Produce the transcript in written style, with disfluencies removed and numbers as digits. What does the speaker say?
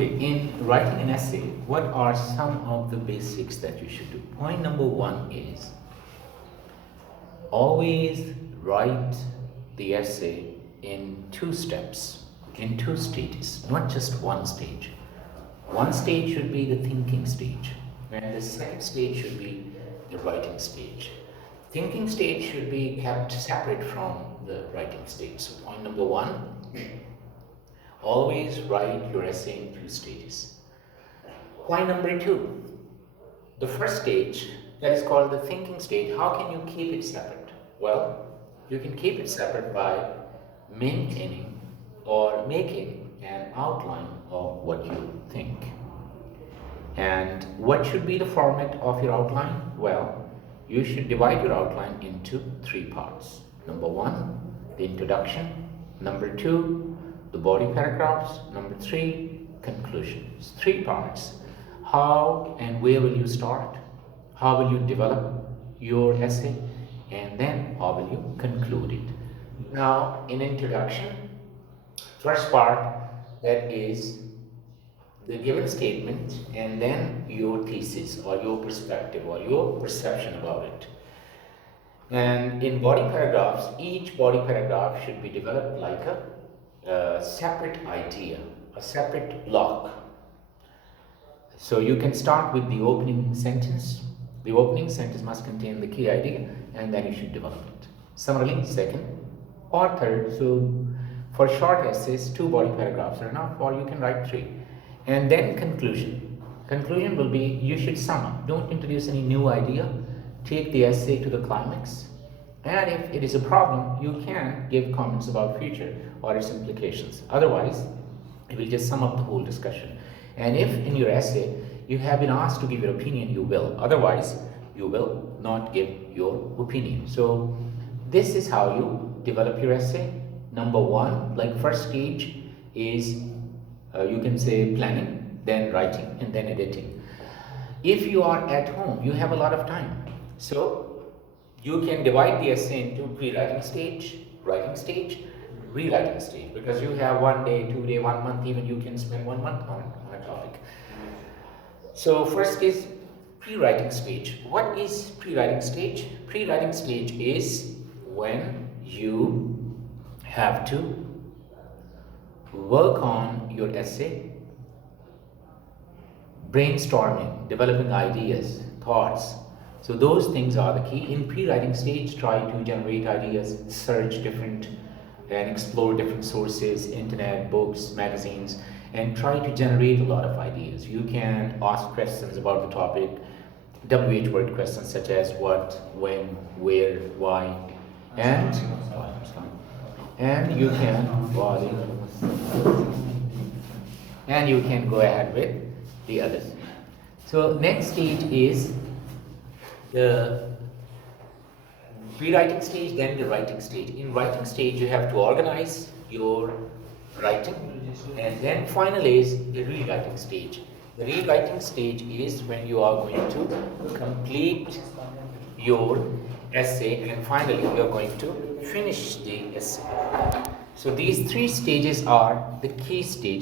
Okay, in writing an essay, what are some of the basics that you should do? Point number one is always write the essay in two steps, in two stages, not just one stage. One stage should be the thinking stage, and the second stage should be the writing stage. Thinking stage should be kept separate from the writing stage. So, point number one, always write your essay in two stages. Point number two, the first stage, that is called the thinking stage, how can you keep it separate? Well, you can keep it separate by maintaining or making an outline of what you think. And what should be the format of your outline? Well, you should divide your outline into three parts. Number one, the introduction. Number two, the body paragraphs. Number three, conclusions. Three parts. How and where will you start? How will you develop your essay? And then how will you conclude it? Now, in introduction, first part, that is the given statement, and then your thesis or your perspective or your perception about it. And in body paragraphs, each body paragraph should be developed like a separate idea, a separate block. So you can start with the opening sentence. The opening sentence must contain the key idea, and then you should develop it. Similarly, second or third. So for short essays, two body paragraphs are enough, or you can write three. And then conclusion. Conclusion will be, you should sum up. Don't introduce any new idea. Take the essay to the climax. And if it is a problem, you can give comments about future or its implications. Otherwise, it will just sum up the whole discussion. And if in your essay you have been asked to give your opinion, you will. Otherwise, you will not give your opinion. So this is how you develop your essay. Number one, like first stage is you can say planning, then writing, and then editing. If you are at home, you have a lot of time. So you can divide the essay into pre-writing stage, writing stage, rewriting stage, because you have 1 day, 2 day, 1 month, even you can spend 1 month on a topic. So first is pre-writing stage. What is pre-writing stage? Pre-writing stage is when you have to work on your essay, brainstorming, developing ideas, thoughts. So those things are the key. In pre-writing stage, try to generate ideas, search different and explore different sources, internet, books, magazines, and try to generate a lot of ideas. You can ask questions about the topic, WH word questions such as what, when, where, why, and you can go ahead with the others. So next stage is the pre-writing stage, then the writing stage. In writing stage, you have to organize your writing, and then finally is the rewriting stage. The rewriting stage is when you are going to complete your essay, and finally you are going to finish the essay. So these three stages are the key stages.